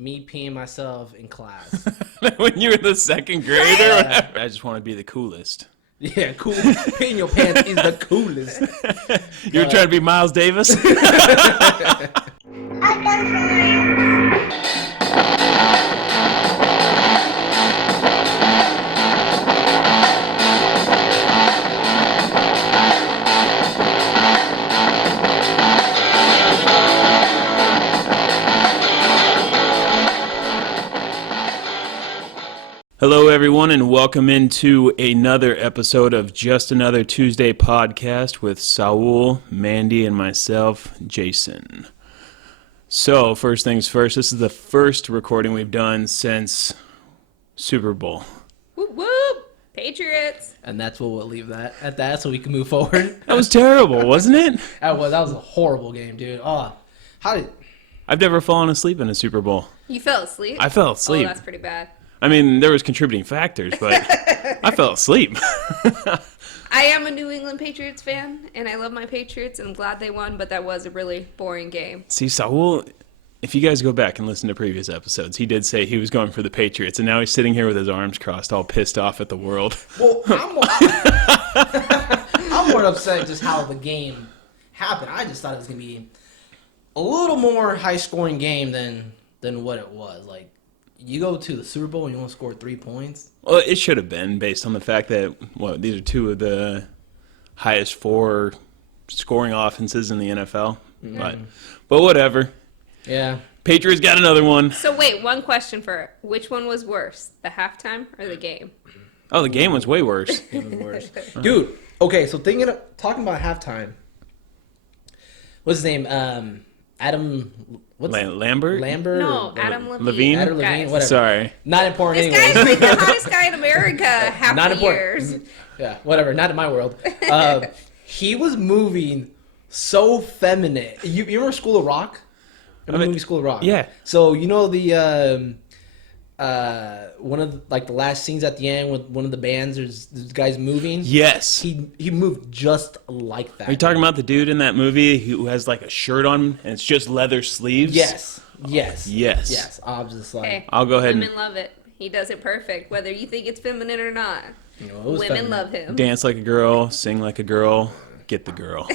me peeing myself in class. When you were the second grade or whatever. I just want to be the coolest. Yeah, cool. Peeing your pants is the coolest. You were trying to be Miles Davis? Hello, everyone, and welcome into another episode of Just Another Tuesday podcast with Saul, Mandy, and myself, Jason. So, first things first, this is the first recording we've done since Super Bowl. Whoop whoop! Patriots! And that's what we'll leave that at that so we can move forward. That was terrible, wasn't it? That was a horrible game, dude. Oh, how did... I've never fallen asleep in a Super Bowl. You fell asleep? I fell asleep. Oh, that's pretty bad. I mean, there was contributing factors, but I fell asleep. I am a New England Patriots fan, and I love my Patriots, and I'm glad they won, but that was a really boring game. See, Saul, if you guys go back and listen to previous episodes, he did say he was going for the Patriots, and now he's sitting here with his arms crossed, all pissed off at the world. Well, I'm more upset just how the game happened. I just thought it was going to be a little more high-scoring game than what it was. Like, you go to the Super Bowl and you want to score 3 points? Well, it should have been based on the fact that, these are two of the highest 4 scoring offenses in the NFL. Mm-hmm. But whatever. Yeah. Patriots got another one. So wait, one question for which one was worse, the halftime or the game? Oh, the game was way worse. It was worse. Dude, okay, so talking about halftime, what's his name? Adam... Lambert? No, Adam Levine? Adam Levine, whatever. Sorry. Not important This anyway. guy's like the hottest guy in America half Not the important. years. Yeah, whatever. Not in my world. He was moving so feminine. You remember School of Rock? Remember the movie School of Rock? Yeah. So you know the one of the last scenes at the end with one of the bands. There's guys moving. Yes. He moved just like that. Are you talking about the dude in that movie who has like a shirt on and it's just leather sleeves? Yes. Yes. Yes. I was just like, Hey, I'll go ahead women love it. He does it perfect, whether you think it's feminine or not. you know, it was Women feminine. love him. dance like a girl, sing like a girl, get the girl.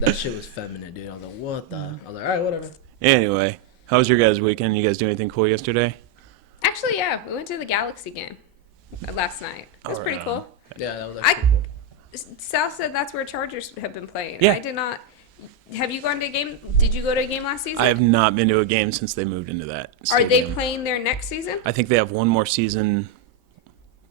That shit was feminine, dude. I was like, what the? I was like, all right, whatever. Anyway, how was your guys' weekend? You guys do anything cool yesterday? Actually, yeah, we went to the Galaxy game last night. It was pretty cool. Yeah, that was actually cool. Sal said that's where Chargers have been playing. Yeah. I did not. Have you gone to a game? Did you go to a game last season? I have not been to a game since they moved into that Are they stadium. playing there next season? I think they have one more season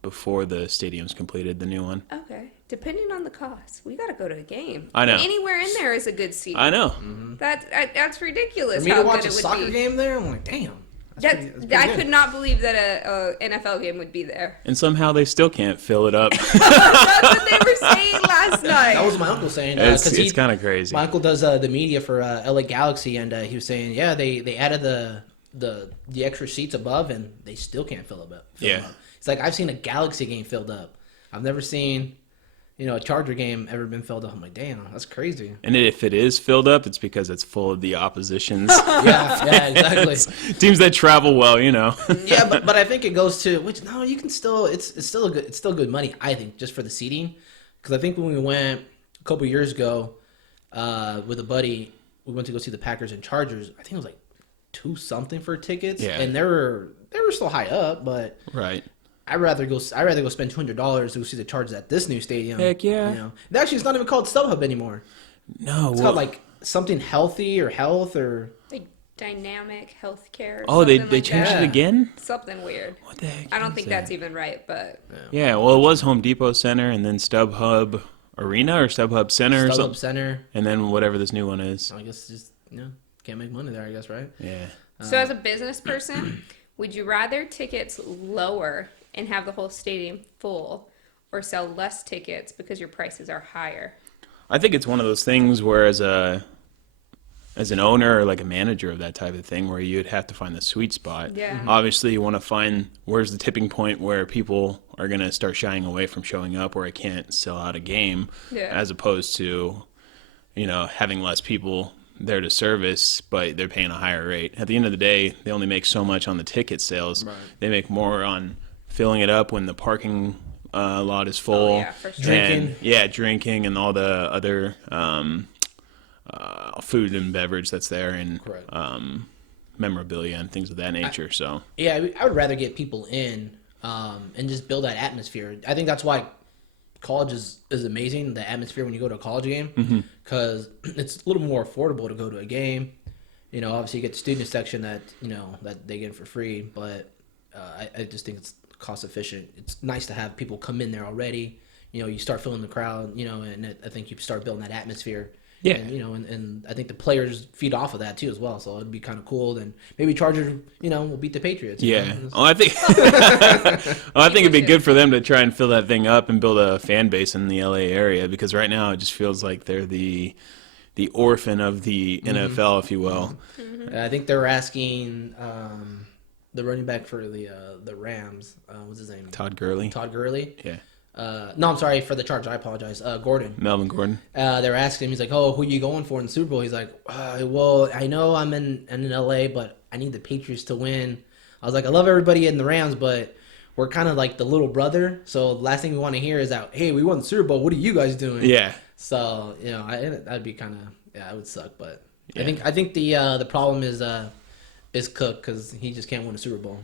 before the stadium's completed, the new one. Okay. Depending on the cost, we got to go to a game. I know. Anywhere in there is a good seat. I know. That's ridiculous. For me how to watch good a it would soccer be. game there, I'm like, damn. That's pretty I good. could not believe that a NFL game would be there. And somehow they still can't fill it up. That's what they were saying last night. That was my uncle saying. It's kind of crazy. My uncle does the media for LA Galaxy, and he was saying, yeah, they added the extra seats above, and they still can't fill them up. It's like, I've seen a Galaxy game filled up. I've never seen, a Charger game ever been filled up. I'm like, damn, that's crazy. And if it is filled up, it's because it's full of the oppositions. Yeah, exactly. Teams that travel well, Yeah, but I think it goes to you can still it's still good money, I think, just for the seating, because I think when we went a couple years ago with a buddy, we went to go see the Packers and Chargers. I think it was like $2 for tickets, Yeah. and they were still high up, but Right. I'd rather go spend $200 to go see the Chargers at this new stadium. Heck yeah. And actually, it's not even called StubHub anymore. No. It's called like something healthy or health or. Like dynamic healthcare. Oh, they something like changed that. it again? Something weird. What the heck? I don't is think that? that's even right, but Yeah, well, it was Home Depot Center and then StubHub Arena or StubHub Center or StubHub something. Center. And then whatever this new one is. I guess just can't make money there. I guess, right? Yeah. so as a business person, would you rather tickets lower and have the whole stadium full, or sell less tickets because your prices are higher? I think it's one of those things where as an owner or like a manager of that type of thing where you'd have to find the sweet spot. Yeah. Obviously, you want to find where's the tipping point where people are going to start shying away from showing up where I can't sell out a game Yeah. as opposed to, having less people there to service, but they're paying a higher rate. At the end of the day, they only make so much on the ticket sales. Right. They make more on filling it up when the parking lot is full. Oh, yeah, for sure. Drinking. Drinking and all the other food and beverage that's there, and Correct. memorabilia and things of that nature. So Yeah, I would rather get people in and just build that atmosphere. I think that's why college is amazing, the atmosphere when you go to a college game, because it's a little more affordable to go to a game. You know, obviously you get the student section that, you know, that they get for free, but I just think it's cost efficient. It's nice to have people come in there already. You know, you start filling the crowd, you know, and I think you start building that atmosphere. Yeah. And, you know, and I think the players feed off of that too as well. So it'd be kind of cool. Then maybe Chargers, you know, will beat the Patriots. you yeah. know? Oh, I think I think it'd be good for them to try and fill that thing up and build a fan base in the LA area, because right now it just feels like they're the orphan of the NFL, if you will. I think they were asking the running back for the Rams. What's his name? Todd Gurley. Todd Gurley. Yeah. No, I'm sorry, for the Chargers. I apologize. Gordon. Melvin Gordon. They were asking him. He's like, "Oh, who are you going for in the Super Bowl?" He's like, "Well, I know I'm in LA, but I need the Patriots to win." I was like, "I love everybody in the Rams, but we're kind of like the little brother. So the last thing we want to hear is that, hey, we won the Super Bowl. What are you guys doing?" Yeah. So you know, that'd be kind of it would suck, but Yeah. I think the problem is Cook, because he just can't win a Super Bowl.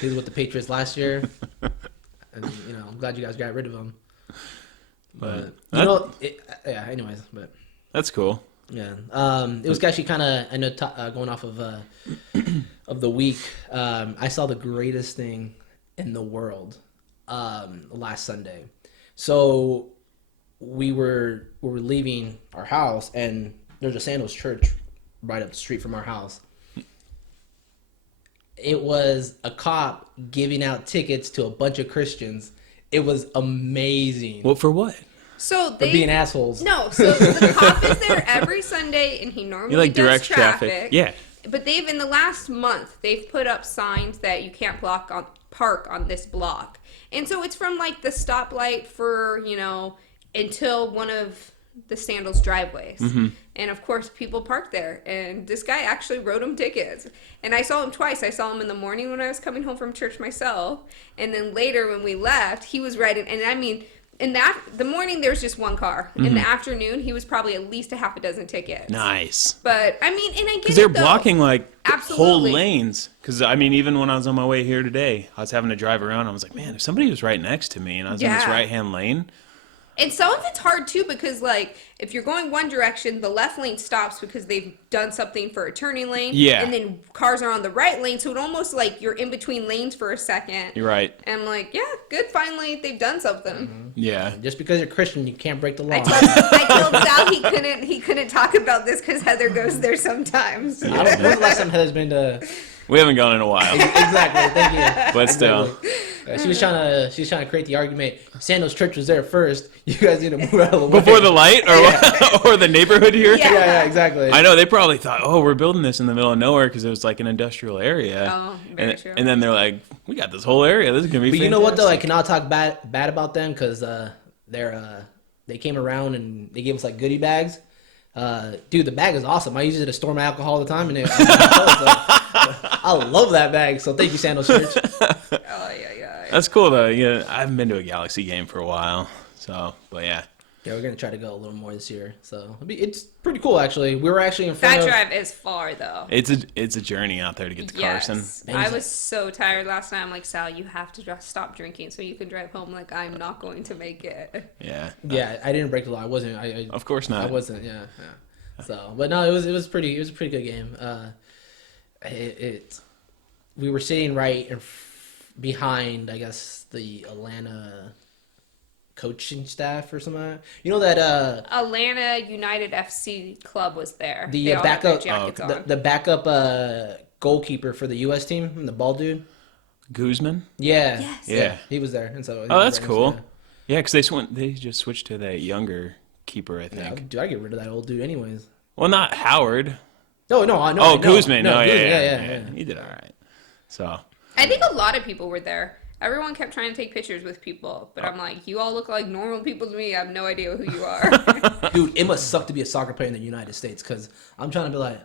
He was with the Patriots last year. And, you know, I'm glad you guys got rid of him. But you know, anyways, but That's cool. yeah, it was actually kind of, I know, going off of the week. I saw the greatest thing in the world last Sunday. So we were leaving our house, and there's a Sandals church right up the street from our house. It was a cop giving out tickets to a bunch of Christians. It was amazing. Well, for what? So For they being assholes. No, so the cop is there every Sunday, and he normally You like does direct traffic. Yeah. But they've in the last month they've put up signs that you can't park on this block, and so it's from like the stoplight for until one of the Sandals driveways, and of course people park there. And this guy actually wrote him tickets, and I saw him twice. I saw him in the morning when I was coming home from church myself, and then later when we left, he was writing. And I mean, in the morning there was just one car. In the afternoon, he was probably at least a half a dozen tickets. Nice. But I mean, and I get Because they're it, though. blocking like whole Absolutely. lanes. Because I mean, even when I was on my way here today, I was having to drive around. I was like, man, if somebody was right next to me and I was in this Yeah. right hand lane. And some of it's hard too, because like if you're going one direction, the left lane stops because they've done something for a turning lane. Yeah. And then cars are on the right lane, so it almost like you're in between lanes for a second. You're right. And I'm like, yeah, good. Finally, they've done something. Mm-hmm. Yeah. Just because you're Christian, you can't break the law. I told Sal he couldn't talk about this because Heather goes there sometimes. I don't know. When's the last time Heather's been to? We haven't gone in a while. Exactly. Thank you. But still. She was trying to create the argument. Sandals Church was there first. You guys need to move out of the way. Before the light or what? Or the neighborhood here? Yeah. Yeah, exactly. I know they probably thought, oh, we're building this in the middle of nowhere because it was like an industrial area. Oh, very and, true. And then they're like, we got this whole area. This is gonna be. But you know what though? I fantastic." cannot talk bad about them because they came around and they gave us like goodie bags. Dude, the bag is awesome. I use it to store my alcohol all the time, and I love that bag. So thank you, Sandals Church. Oh yeah. That's cool though. Yeah, I haven't been to a Galaxy game for a while. So, but yeah. Yeah, we're gonna try to go a little more this year. So it's pretty cool actually. We were actually in front That of. drive is far though. It's a journey out there to get to Carson. Yes. I was so tired last night. I'm like, Sal, you have to just stop drinking so you can drive home. Like, I'm not going to make it. Yeah. Yeah, I didn't break the law. I wasn't. I Of course not. I wasn't. Yeah. So, but no, it was a pretty good game. We were sitting right behind, I guess, the Atlanta coaching staff or something. Like that. You know that Atlanta United FC club was there. the They all had their backup jackets on. the backup goalkeeper for the U.S. team, the bald dude. Guzman? Yeah. Yes. Yeah. He was there, and so. Oh, that's cool. Yeah, because they just switched to that younger keeper, I Yeah, think. dude, I get rid of that old dude anyways. Well, not Howard. No, I know. Oh, Guzman. No, No, Guzman, yeah. He did all right. So, I think a lot of people were there. Everyone kept trying to take pictures with people, but I'm like, you all look like normal people to me. I have no idea who you are. Dude, it must suck to be a soccer player in the United States because I'm trying to be like,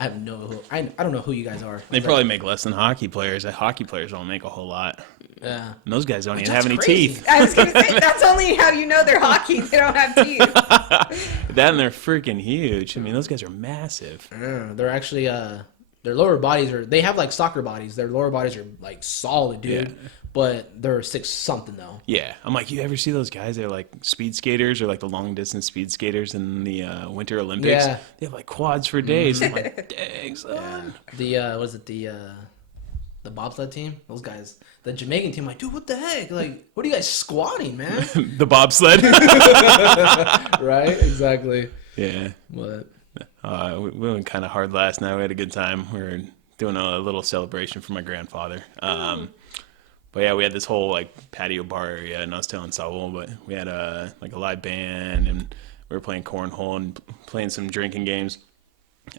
I don't know who you guys are. They probably make less than hockey players. Hockey players don't make a whole lot. Yeah. And those guys don't even That's have any crazy. teeth. I was going to say, that's only how you know they're hockey. They don't have teeth. That and they're freaking huge. I mean, those guys are massive. Yeah, they're actually their lower bodies they have like soccer bodies. Their lower bodies are like solid, dude. Yeah. But they're 6 something though. Yeah. I'm like, you ever see those guys? They're like speed skaters or like the long distance speed skaters in the Winter Olympics. Yeah. They have like quads for days. I'm like, dang, son. The bobsled team? Those guys, the Jamaican team, like, dude, what the heck? Like, what are you guys squatting, man? The bobsled. Right? Exactly. Yeah. But We went kind of hard last night. We had a good time. We were doing a little celebration for my grandfather. But yeah, we had this whole like patio bar area, and I was telling Saul, but we had a live band, and we were playing cornhole and playing some drinking games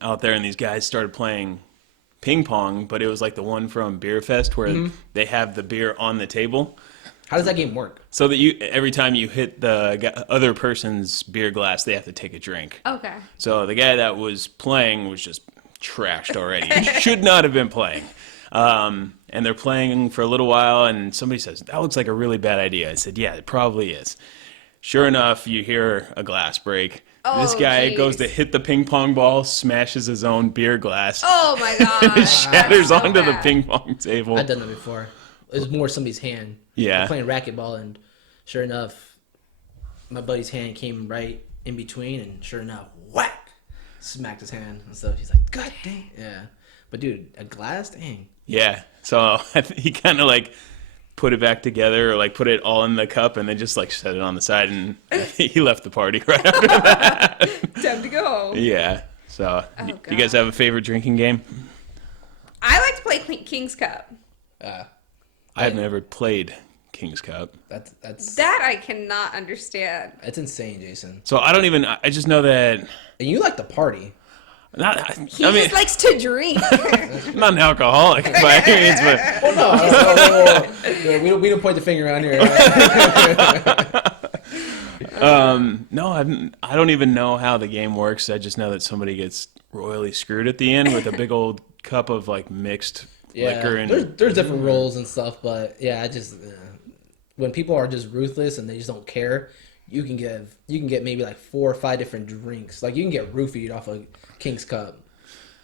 out there. And these guys started playing ping pong, but it was like the one from Beer Fest where they have the beer on the table. how does that game work? So that every time you hit the other person's beer glass, they have to take a drink. Okay. So the guy that was playing was just trashed already. He should not have been playing. And they're playing for a little while, and somebody says, that looks like a really bad idea. I said, yeah, it probably is. Sure enough, you hear a glass break. This guy goes to hit the ping pong ball, smashes his own beer glass. Oh my gosh. Shatters so onto the bad. ping pong table. I've done that before. It was more somebody's hand. Yeah. We're playing racquetball, and sure enough, my buddy's hand came right in between, and sure enough, whack, smacked his hand and stuff. He's like, God dang. Yeah. But dude, a glass? Dang. Yeah. So he kind of like put it back together, or like put it all in the cup, and then just like set it on the side, and he left the party right after that. Time to go. Yeah. So, Oh, do you guys have a favorite drinking game? I like to play King's Cup. I've never played King's Cup. That's That I cannot understand. It's insane, Jason. So I just know that, And you like to party. He I mean, just likes to drink. I'm not an alcoholic by any means, but Well, no, we don't point the finger around here. no, I don't even know how the game works. I just know that somebody gets royally screwed at the end with a big old cup of like mixed liquor. And there's different roles and stuff, but yeah, when people are just ruthless and they just don't care, you can get maybe like 4 or 5 different drinks. Like you can get roofied off a King's Cup.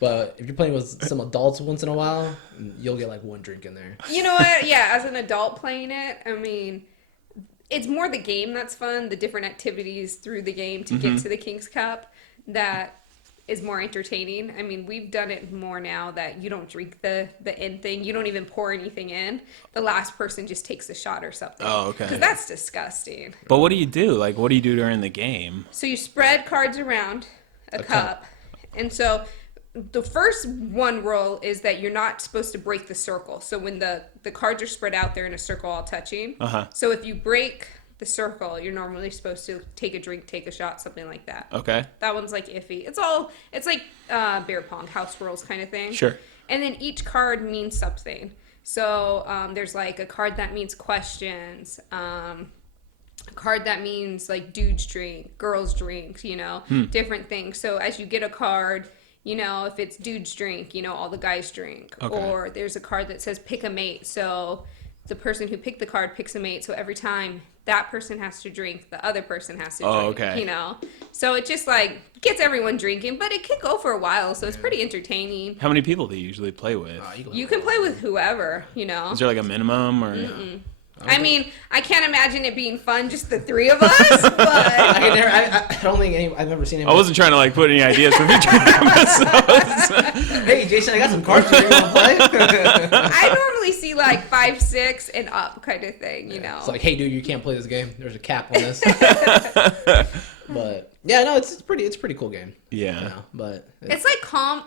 But if you're playing with some adults once in a while, you'll get like 1 drink in there. You know what? Yeah, as an adult playing it, I mean, it's more the game that's fun, the different activities through the game to get to the King's Cup that is more entertaining. I mean, we've done it more now that you don't drink the end thing. You don't even pour anything in. The last person just takes a shot or something. Oh, okay. Because that's disgusting. but what do you do? Like, what do you do during the game? So you spread cards around a cup. And so the first one rule is that you're not supposed to break the circle. So when the cards are spread out, they're in a circle all touching. Uh-huh. So if you break the circle, you're normally supposed to take a drink, take a shot, something like that. Okay. That one's like iffy. It's like beer pong, house rules kind of thing. Sure. And then each card means something. So there's like a card that means questions, a card that means like dudes drink, girls drink, different things. So as you get a card, if it's dudes drink, all the guys drink. Okay. Or there's a card that says pick a mate. So the person who picked the card picks a mate. So every time that person has to drink, the other person has to drink. Oh, okay. So it just like gets everyone drinking, but it can go for a while. So it's pretty entertaining. How many people do you usually play with? You can play with whoever, Is there like a minimum or? I mean, I can't imagine it being fun, just the 3 of us, but I don't think I've ever seen I anyone. wasn't trying to like put any ideas for future episodes. Hey, Jason, I got some cards for you. You want to play? I normally see like 5, 6 and up kind of thing, It's like, hey, dude, you can't play this game. There's a cap on this. But yeah, no, it's pretty cool game. Yeah. But It's like calm.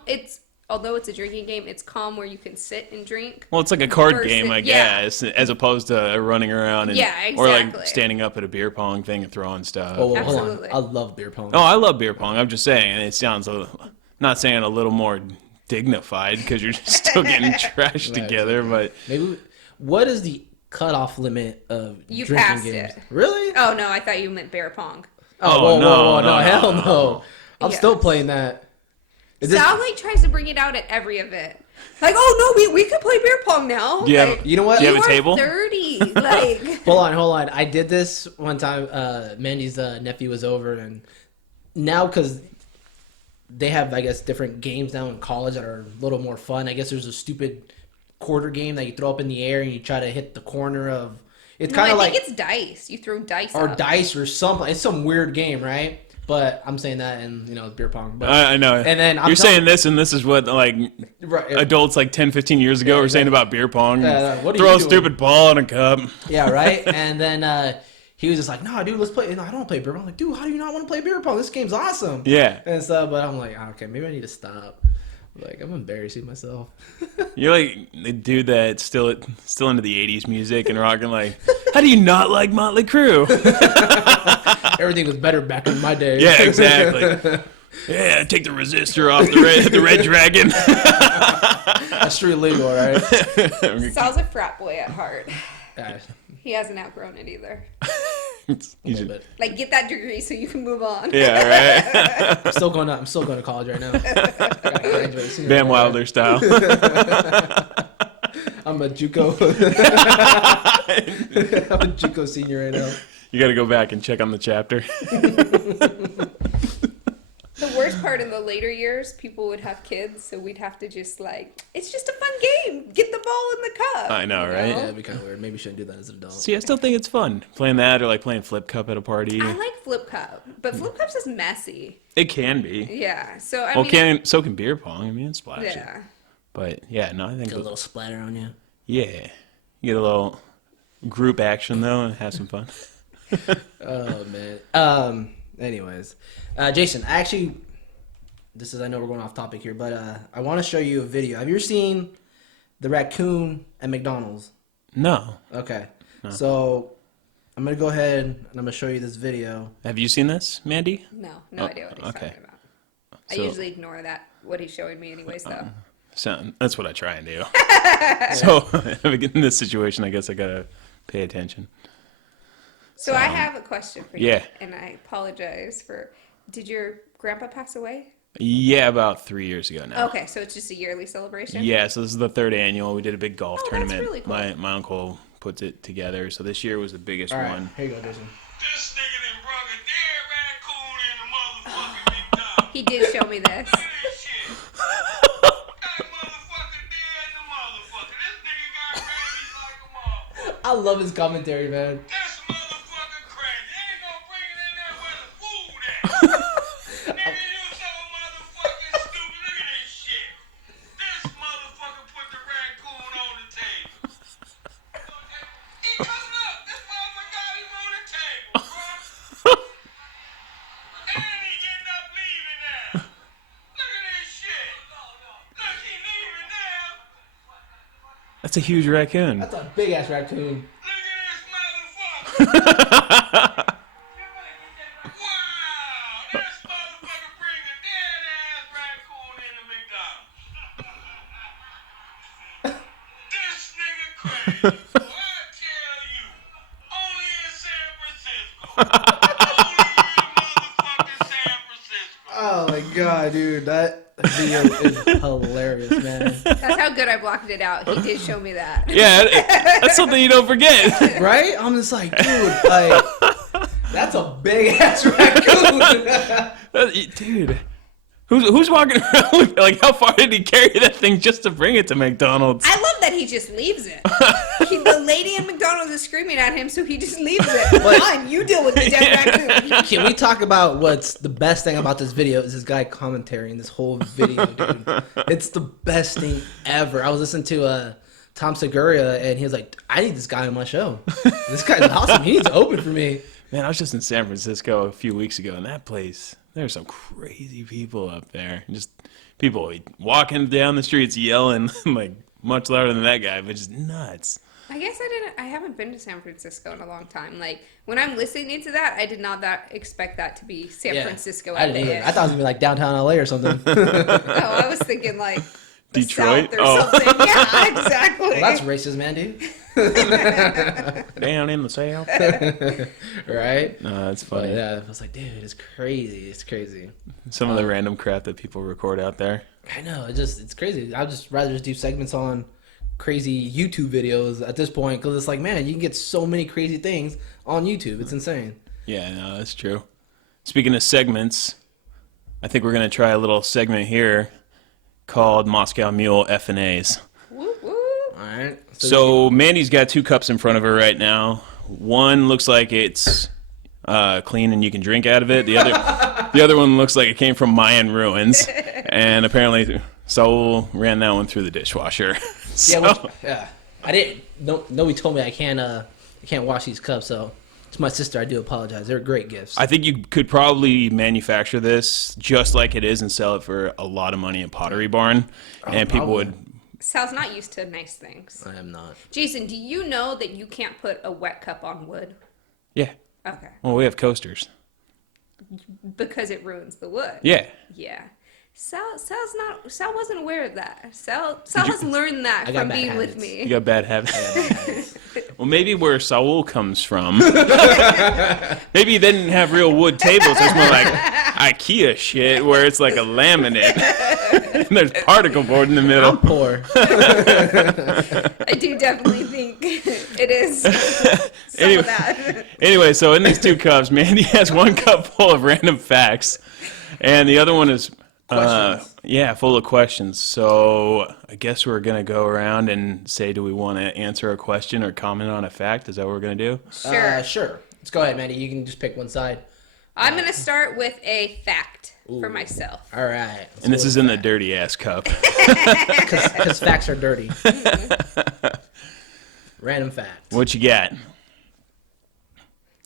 Although it's a drinking game, it's calm where you can sit and drink. Well, it's like a card Versus- game, I yeah. guess, as opposed to running around and Yeah, or like exactly. standing up at a beer pong thing and throwing stuff. hold on, Absolutely. I love beer pong. Oh, I love beer pong. I'm just saying it sounds not saying a little more dignified because you're just still getting trashed together, but Maybe what is the cutoff limit of You drinking passed games. it. Really? Oh no, I thought you meant bear pong. Oh, Oh, whoa, no, hell no. no. I'm still Yes. playing that. Is this, Sal like tries to bring it out at every event. Like, oh no, we could play beer pong now. Do you have- Like, you know what? Do you have a are table? 30. Like, hold on. I did this one time. Mandy's nephew was over, and now because they have, I guess, different games now in college that are a little more fun. I guess there's a stupid quarter game that you throw up in the air and you try to hit the corner of. It's no, kind I of think like it's dice. You throw dice or up. dice or something. It's some weird game, right? But I'm saying that, and beer pong. But I know. And then you're saying this, and this is what like right, adults like 10, 15 years ago Yeah, were saying exactly. about beer pong. What are Throw you a doing? stupid ball in a cup. yeah, right. And then he was just like, "No, dude, let's play." No, I don't want to play beer pong. I'm like, dude, how do you not want to play beer pong? This game's awesome. Yeah, And stuff. But I'm like, oh, okay, maybe I need to stop. Like, I'm embarrassing myself. you're like the dude that's still into the '80s music and rocking. Like, how do you not like Motley Crue? Everything was better back in my day. Yeah, exactly. Yeah, take the resistor off the red dragon. That's street legal, right? Sal's a frat boy at heart. Yeah, He hasn't outgrown it either. a You little should- bit. Like, get that degree so you can move on. yeah, right. I'm still going to college right now. Gotta graduate soon. Van Wilder style. I'm a JUCO. I'm a JUCO senior right now. You got to go back and check on the chapter. The worst part in the later years, people would have kids, so we'd have to just like, it's just a fun game. Get the ball in the cup. I know, right? Yeah, that'd be kind of weird. Maybe you shouldn't do that as an adult. See, I still think it's fun playing that or like playing flip cup at a party. I like flip cup, but flip cups is messy. It can be. Yeah, so I Well, mean, so can beer pong. I mean, it's splashy. yeah. But yeah, no, I think Get a little splatter on you. yeah, you get a little group action though and have some fun. Oh man. Anyways, Jason, I know we're going off topic here, but I want to show you a video. Have you ever seen the raccoon at McDonald's? No, Okay. So I'm gonna go ahead and I'm gonna show you this video. have you seen this, Mandy? No Oh, idea what he's okay. talking about. I So- usually ignore what he's showing me anyways, though. So that's what I try and do. So in this situation, I guess I gotta pay attention. So I have a question for you. Yeah. And I apologize for. Did your grandpa pass away? Yeah, about 3 years ago now. Okay, so it's just a yearly celebration. Yeah, so this is the third annual. We did a big golf Oh, that's tournament. really cool. My uncle puts it together. So this year was the biggest All right, one. here you go, Jason. This nigga done brung a dead raccoon in the motherfucking McDonald's. He did show me this. Look at this shit. That motherfucker dead the motherfucker. This nigga got rabies like a motherfucker. I love his commentary, man. This motherfucker crazy. They ain't gonna bring it in there where the food at. Nigga, you so motherfucking stupid. Look at this shit. This motherfucker put the raccoon on the table. He coming up. This motherfucker got him on the table, bro. And he getting up leaving now. Look at this shit. Look, he leaving now. That's a huge raccoon. That's a big ass raccoon. Look at this motherfucker. Wow, this motherfucker bring a dead ass raccoon into McDonald's. This nigga crazy. Boy, I tell you, only in San Francisco. Only in motherfucking San Francisco. Oh my god, dude, that video is hilarious, man. That's how good I blocked it out. He did show me that. Yeah, that's something you don't forget. Right? I'm just like, dude, like, that's a big ass raccoon. Dude, who's walking around with, like, how far did he carry that thing just to bring it to McDonald's? I love that he just leaves it. The lady in McDonald's is screaming at him, so he just leaves it. But- Fine, you deal with the dead raccoon. Can we talk about what's the best thing about this video is this guy commentary in this whole video, dude. It's the best thing ever. I was listening to Tom Segura, and he was like, I need this guy on my show. This guy's awesome. He needs to open for me. Man, I was just in San Francisco a few weeks ago, and that place, there's some crazy people up there. Just people walking down the streets yelling, like, much louder than that guy, but just nuts. I guess I haven't been to San Francisco in a long time. Like, when I'm listening to that, I did not expect that to be San Yeah, Francisco I at the didn't either. end. I thought it was going to be like downtown LA or something. Oh, I was thinking like the Detroit? South or Oh. something. Yeah, exactly. Well, that's racist, man, dude. Down in the South. Right? No, that's But funny. yeah, I was like, dude, it's crazy. It's crazy. Some of the random crap that people record out there. I know. It's crazy. I'd just rather just do segments on crazy YouTube videos at this point because it's like, man, you can get so many crazy things on YouTube. It's insane. Yeah, no, that's true. Speaking of segments, I think we're going to try a little segment here called Moscow Mule F&A's. Whoop, whoop. All right. So Mandy's got 2 cups in front of her right now. One looks like it's clean and you can drink out of it. The other one looks like it came from Mayan ruins. And apparently Saul ran that one through the dishwasher. So, yeah. I didn't. Nobody told me I can't wash these cups. So to my sister, I do apologize. They're great gifts. I think you could probably manufacture this just like it is and sell it for a lot of money at Pottery Barn. And people probably. would... Sal's not used to nice things. I am not. Jason, do you know that you can't put a wet cup on wood? Yeah. Okay. Well, we have coasters. Because it ruins the wood. Yeah. Yeah. Sal wasn't aware of that. Sal has learned that I got from bad being habits. with You me. got bad habits. Well, maybe where Saul comes from, maybe he didn't have real wood tables. It's more like IKEA shit, where it's like a laminate, and there's particle board in the middle. Poor. I do definitely think it is some Anyway. of that. Anyway, so in these 2 cups, Mandy has 1 cup full of random facts, and the other one is Questions. full of questions. So I guess we're gonna go around and say, do we want to answer a question or comment on a fact? Is that what we're gonna do? Sure. Sure. Let's go ahead, Mandy. You can just pick one side. I'm going to start with a fact for myself. All right. And this is in the dirty ass cup. because facts are dirty. Random fact. What you got?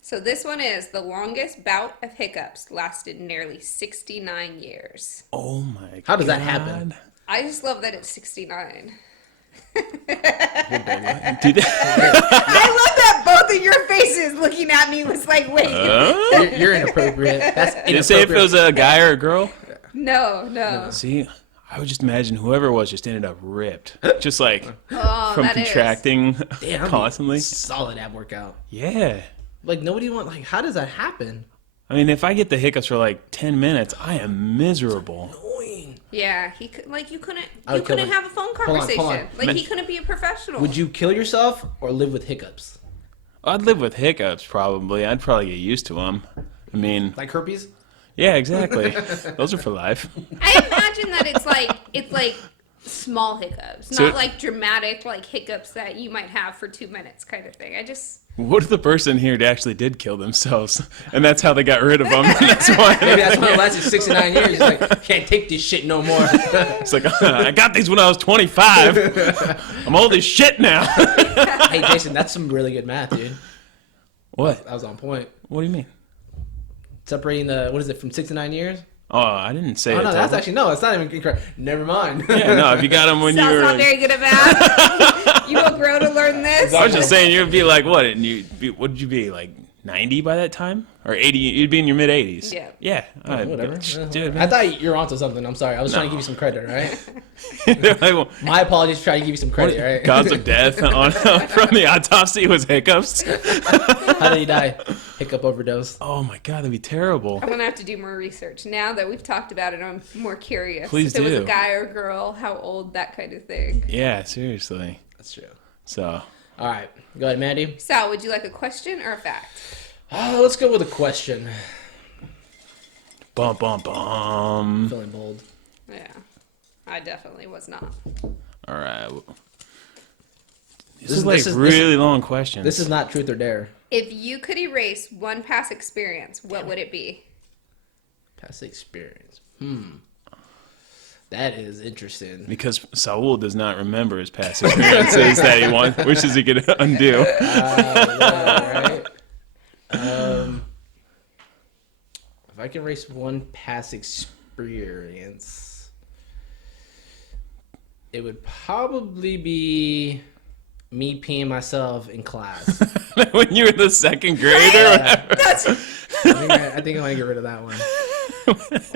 So this one is the longest bout of hiccups lasted nearly 69 years. Oh my god. How does that happen? I just love that it's 69. Dude, I love that both of your faces looking at me was like, wait. You're inappropriate. That's did it say if it was a guy or a girl? No. See, I would just imagine whoever it was just ended up ripped. Just like Oh, from that is. contracting Damn, constantly. solid ab workout. Yeah. Like nobody like. How does that happen? I mean, if I get the hiccups for like 10 minutes, I am miserable. Annoying. Yeah, he could like you couldn't I would kill have a phone on, conversation. hold on. Like he couldn't be a professional. Would you kill yourself or live with hiccups? I'd live with hiccups probably. I'd probably get used to them. I mean, Like herpes? yeah, exactly. Those are for life. I imagine that it's like small hiccups, So- not like dramatic like hiccups that you might have for 2 minutes kind of thing. I just What if the person here actually did kill themselves, and that's how they got rid of them? And that's why. Maybe that's why it lasted 69 years. He's like, can't take this shit no more. It's like I got these when I was 25. I'm old as shit now. Hey, Jason, that's some really good math, dude. What? That was on point. What do you mean? Separating what is it, from 69 years? Oh, I didn't say Oh, it. no, that's Tyler. actually, no, it's not even correct. Never mind. Yeah, no, if you got them when you Sal's were. not very good at math. You will grow to learn this. I was just saying you'd be like what? And what did you be like 90 by that time or 80? You'd be in your mid 80s. Yeah. Yeah. Whatever. Dude, I thought you were onto something. I'm sorry. I was trying to give you some credit, right? they're like, well, My apologies for trying to give you some credit, right? cause of death on from the autopsy was hiccups. How did he die? Hiccup overdose. Oh my god, that'd be terrible. I'm gonna have to do more research now that we've talked about it. I'm more curious. Please if it was do. a guy or girl, how old, that kind of thing. Yeah, seriously. That's true. So, All right. Go ahead, Mandy. Sal, would you like a question or a fact? Let's go with a question. bum bum bum. Feeling bold. Yeah, I definitely was not. All right. This This is like is- really long questions. This is not truth or dare. If you could erase one past experience, what would it be? Past experience. That is interesting. because Saul does not remember his past experiences that he wishes he could undo. Right? If I can erase one past experience, it would probably be me peeing myself in class. When you were the second grade or whatever. That's I think I want to get rid of that one.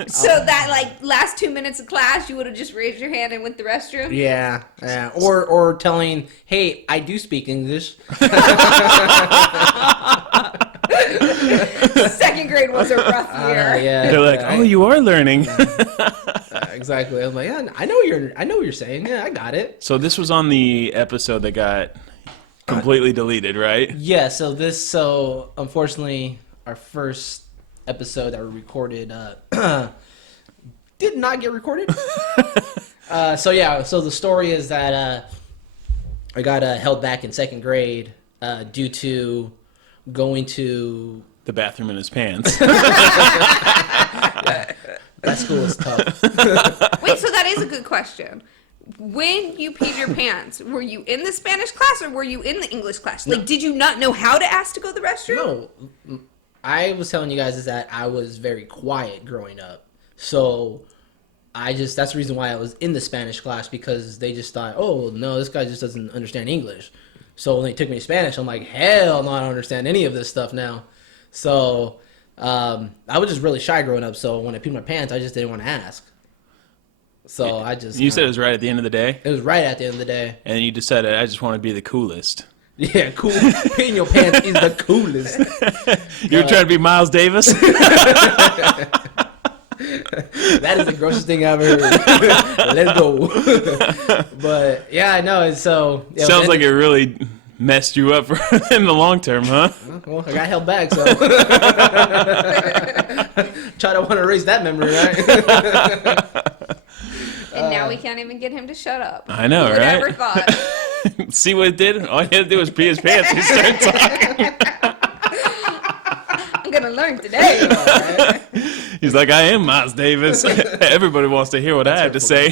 So that like last 2 minutes of class, you would have just raised your hand and went to the restroom. Yeah, yeah. Or telling, hey, I do speak English. Second grade was a rough year. Yeah, They're like, oh, you are learning. exactly. I'm like, yeah, I know what you're saying. Yeah, I got it. So this was on the episode that got completely deleted, right? Yeah. So unfortunately, our first episode that we recorded did not get recorded. So the story is that I got held back in second grade due to going to The bathroom in his pants. that school is tough. Wait, so that is a good question. When you peed your pants, were you in the Spanish class or were you in the English class? Like, did you not know how to ask to go to the restroom? No, I was telling you guys is that I was very quiet growing up, so that's the reason why I was in the Spanish class, because they just thought, oh no, this guy just doesn't understand English. So when they took me to Spanish, I'm like, hell no, I don't understand any of this stuff now. So I was just really shy growing up. So when I peed my pants, I just didn't want to ask. So I just You said it was right at the end of the day, it was right at the end of the day. and you decided I just want to be the coolest. Yeah, cool. Peeing your pants is the coolest. You were trying to be Miles Davis? That is the grossest thing I've ever heard. Let's go. But yeah, I know. So yeah, Sounds like it really messed you up in the long term, huh? Well, I got held back, so try to want to erase that memory, right? And now we can't even get him to shut up. I know, Who would right? ever thought? See what it did? All he had to do was pee his pants and start talking. I'm gonna learn today. He's like, I am Miles Davis. Everybody wants to hear what I have to say.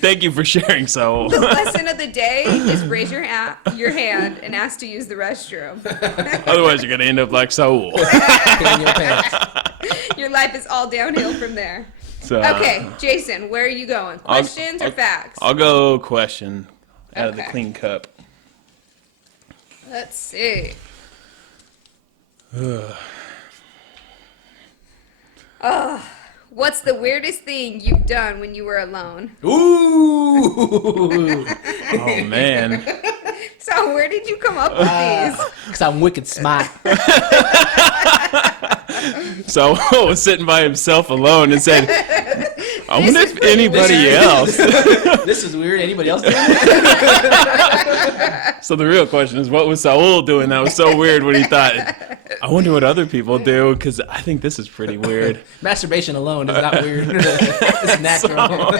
Thank you for sharing, Saul. The lesson of the day is raise your hand and ask to use the restroom. Otherwise, you're going to end up like Saul. Peeing your pants. Your life is all downhill from there. So, Okay, Jason, where are you going? Questions or facts? I'll go question out of the Okay. clean cup. Let's see. What's the weirdest thing you've done when you were alone? Ooh, Oh, man. So where did you come up with these? because I'm wicked smart. So I was sitting by himself alone and said, I wonder is if pretty anybody weird." else. This is weird. Anybody else doing that? So the real question is, what was Saul doing that was so weird when he thought, I wonder what other people do, because I think this is pretty weird. Masturbation alone is not weird. It's natural.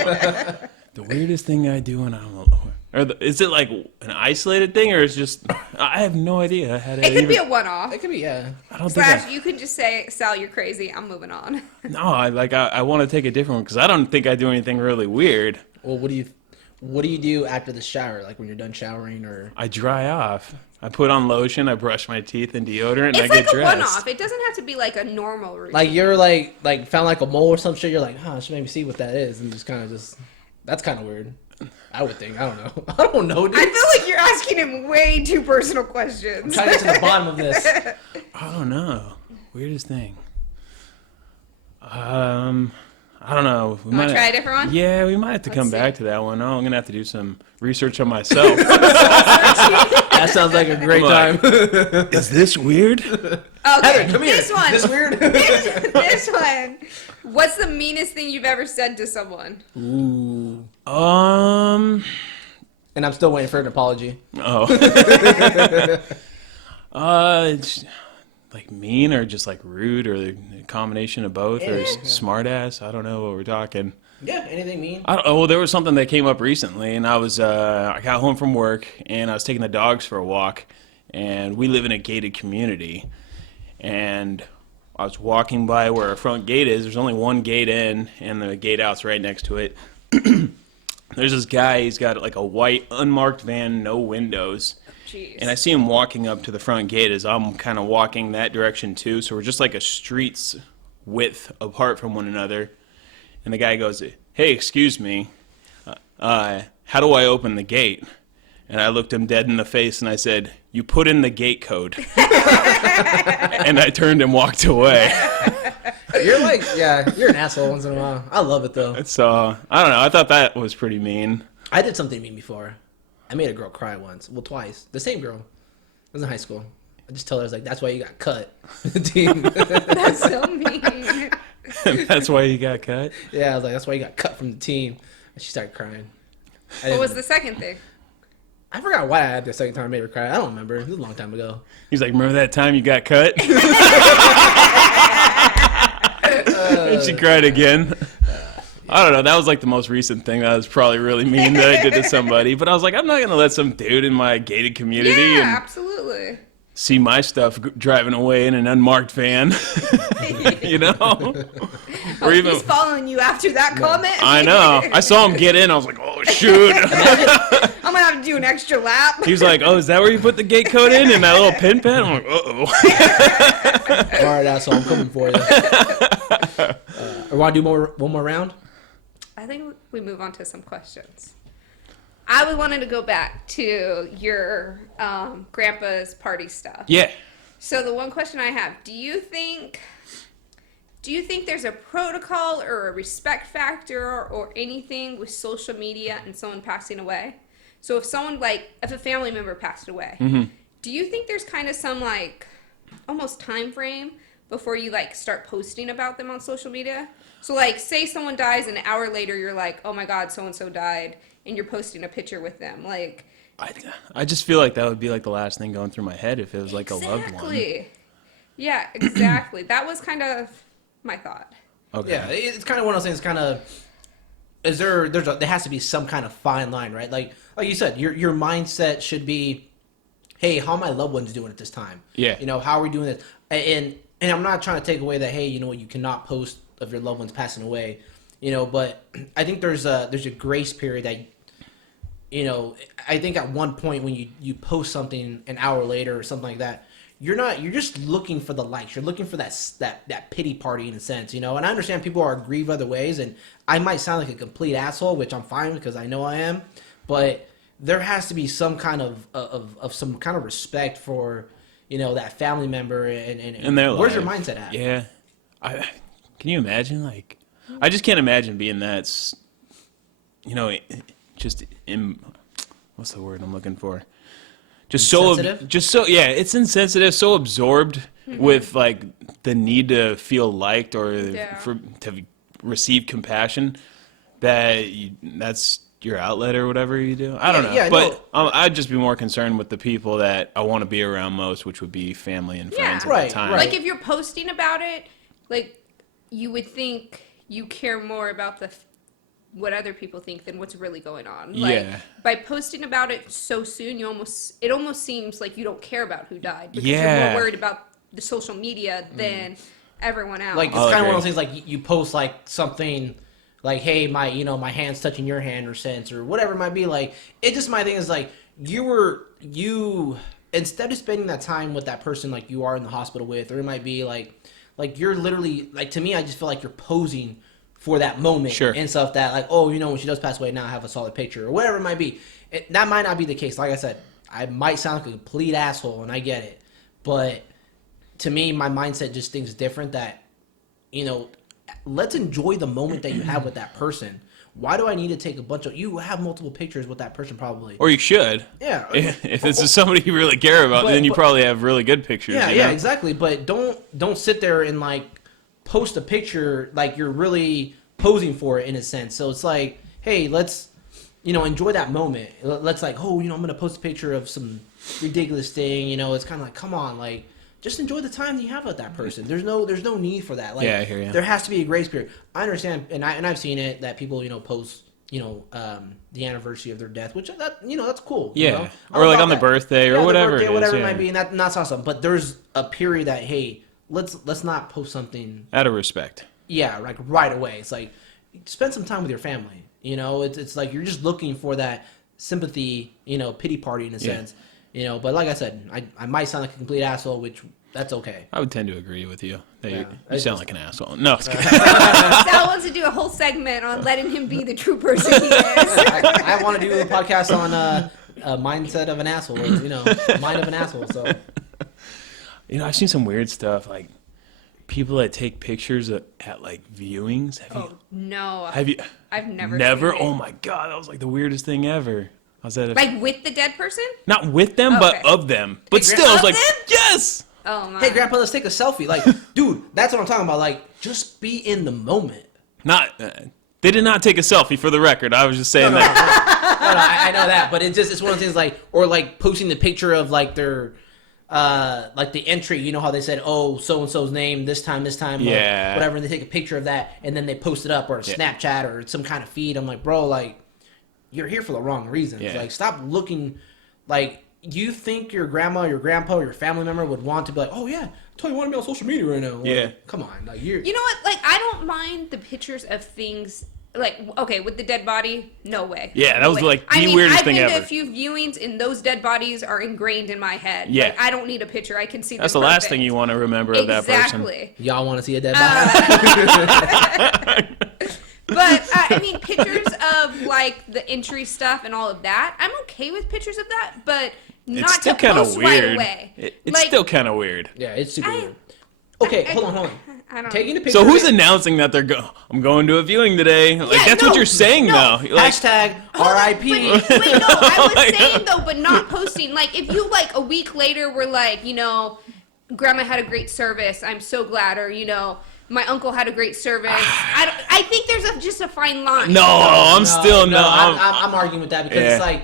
The weirdest thing I do when I'm alone. Is it like an isolated thing, or is just, I have no idea how to It could even, be a one-off. It could be, yeah. I don't think Slash, you could just say, Sal, you're crazy. I'm moving on. No, I want to take a different one because I don't think I do anything really weird. Well, what do you do after the shower? Like when you're done showering, or I dry off. I put on lotion. I brush my teeth and deodorant, and It's I like get a dressed. one-off. It doesn't have to be like a normal routine. like you're like found like a mole or some shit. You're like, I should maybe see what that is, and just kind of that's kind of weird. I would think. I don't know. I don't know, dude. I feel like you're asking him way too personal questions. Trying to get to the bottom of this. I don't know. Weirdest thing. I don't know. We Want to try a different one? Yeah, we might have to come see. back to that one. I'm gonna have to do some research on myself. That sounds like a great Come time. on. Is this weird? Okay, Come here. this one. This weird? This one. What's the meanest thing you've ever said to someone? Ooh. Um. And I'm still waiting for an apology. Oh. It's like mean or just like rude or a combination of both or smart ass. I don't know what we're talking. Yeah, anything mean? Well, there was something that came up recently, and I got home from work, and I was taking the dogs for a walk, and we live in a gated community, and I was walking by where our front gate is. There's only one gate in, and the gate out's right next to it. There's this guy, he's got like a white unmarked van, no windows, Jeez. and I see him walking up to the front gate as I'm kind of walking that direction too, so we're just like a street's width apart from one another. And the guy goes, "Hey, excuse me, how do I open the gate?" And I looked him dead in the face and I said, you put in the gate code. And I turned and walked away. You're like, yeah, you're an asshole once in a while. I love it though. So, I don't know. I thought that was pretty mean. I did something mean before. I made a girl cry once. Well, twice. The same girl. I was in high school. I just told her, I was like, that's why you got cut. The team. That's so mean. That's why you got cut? Yeah, I was like, that's why you got cut from the team. And she started crying. What was the second thing? I forgot why I had the second time I made her cry. I don't remember. It was a long time ago. He's like, remember that time you got cut? And she cried again. I don't know. That was like the most recent thing that was probably really mean that I did to somebody. But I was like, I'm not going to let some dude in my gated community Yeah, and absolutely. see my stuff driving away in an unmarked van. You know? Or even, He's following you after that comment. I know. I saw him get in. I was like, oh, shoot. I'm gonna have to do an extra lap. He was like, oh, is that where you put the gate code in that little pin pad? I'm like, uh-oh. All right, asshole, I'm coming for you. Want to do one more round? I think we move on to some questions. I wanted to go back to your grandpa's party stuff. Yeah. So the one question I have, do you think there's a protocol or a respect factor or anything with social media and someone passing away? So if if a family member passed away, do you think there's kind of some like almost time frame before you like start posting about them on social media? So like say someone dies and an hour later you're like, oh my God, so-and-so died, and you're posting a picture with them. Like, I just feel like that would be like the last thing going through my head if it was like a loved one. Yeah, exactly. That was kind of my thought. Okay. Yeah, it's kind of one of those things. Kind of, there has to be some kind of fine line, right? Like you said, your mindset should be, hey, how are my loved ones doing at this time? Yeah. You know, how are we doing this? And I'm not trying to take away that, hey, you know, you cannot post of your loved ones passing away, you know, but I think there's a grace period that, you know, I think at one point when you post something an hour later or something like that, you're just looking for the likes. You're looking for that pity party in a sense, you know. And I understand people are grieved other ways, and I might sound like a complete asshole, which I'm fine with because I know I am. But there has to be some kind of some kind of respect for, you know, that family member and their where's your life. mindset at? Yeah. Can you imagine? Like, I just can't imagine being that. You know, what's the word I'm looking for? It's insensitive, so absorbed with like the need to feel liked or to receive compassion that's your outlet or whatever you do. I don't know, but I'd just be more concerned with the people that I want to be around most, which would be family and friends at the time. Like if you're posting about it, like you would think you care more about what other people think than what's really going on. Like, by posting about it so soon, it almost seems like you don't care about who died because you're more worried about the social media than everyone else. Like it's kind of one of those things like you post like something like, hey, my hand's touching your hand or sense or whatever it might be. Like it just my thing is like you instead of spending that time with that person like you are in the hospital with, or it might be like you're literally like, to me, I just feel like you're posing for that moment and stuff that like, oh, you know, when she does pass away, now I have a solid picture or whatever it might be. That might not be the case. Like I said, I might sound like a complete asshole and I get it. But to me, my mindset just thinks different that, you know, let's enjoy the moment that you have with that person. Why do I need to take you have multiple pictures with that person probably. Or you should. Yeah. If this is somebody you really care about, then you probably have really good pictures. Yeah, you know? yeah, exactly. But don't sit there and like post a picture like you're really posing for it in a sense. So it's like, hey, let's, you know, enjoy that moment. Let's like, oh, you know, I'm going to post a picture of some ridiculous thing. You know, it's kind of like, come on, like, just enjoy the time that you have with that person. There's no need for that. Like, yeah, I hear you. There has to be a grace period. I understand, and I've seen it that people, you know, post, you know, the anniversary of their death, which that, you know, that's cool. Yeah, you know? or like on the birthday or whatever. Whatever it might be, and that's awesome. But there's a period that, hey, let's not post something out of respect. Yeah, like right away. It's like spend some time with your family. You know, it's like you're just looking for that sympathy, you know, pity party in a sense. You know, but like I said, I might sound like a complete asshole, which that's okay. I would tend to agree with you. That you sound like an asshole. No, it's good. Sal wants to do a whole segment on letting him be the true person he is. I want to do a podcast on mindset of an asshole, or, mind of an asshole. So I've seen some weird stuff, like people that take pictures at like viewings. No. Have you? I've never. Never? Seen it. Oh my god, that was like the weirdest thing ever. I was at Like with the dead person? not with them, but Okay. of them. But Hey, still, I was of like, them? yes. Oh my. hey, Grandpa, let's take a selfie. Like, dude, that's what I'm talking about. Like, just be in the moment. Not. They did not take a selfie, for the record. I was just saying that. No, I know that, but it's one of the things like, or like posting the picture of like their, like the entry. You know how they said, oh, so and so's name this time, Yeah. whatever. And they take a picture of that and then they post it up or a Snapchat or some kind of feed. I'm like, bro, like, you're here for the wrong reasons. Yeah. Like, stop looking like you think your grandma, your grandpa, or your family member would want to be like, oh yeah, totally want to be on social media right now. Like, Yeah. come on, like you're. You know what? Like, I don't mind the pictures of things. Like, okay, with the dead body, no way. Yeah, that No was, way. like, the weirdest thing I've been ever. to a few viewings, and those dead bodies are ingrained in my head. Yeah. Like, I don't need a picture. I can see. That's them the last perfect. thing you want to remember of that person. Exactly. Y'all want to see a dead body? But I mean, pictures of like the entry stuff and all of that. I'm okay with pictures of that, but It's not still to kind of post right weird. away. It's Like, still kind of weird. Yeah, it's super I- weird. Okay, I- hold on. I don't Taking know. a picture. So who's of it- announcing that I'm going to a viewing today? Like, Yeah, that's no, what you're saying, no. though. Like, Hashtag RIP. Wait, no, I was Like- saying though, but not posting. Like, if you like a week later were like, Grandma had a great service. I'm so glad, or my uncle had a great service. I think there's just a fine line. no, I'm still no. I'm arguing with that because Yeah. it's like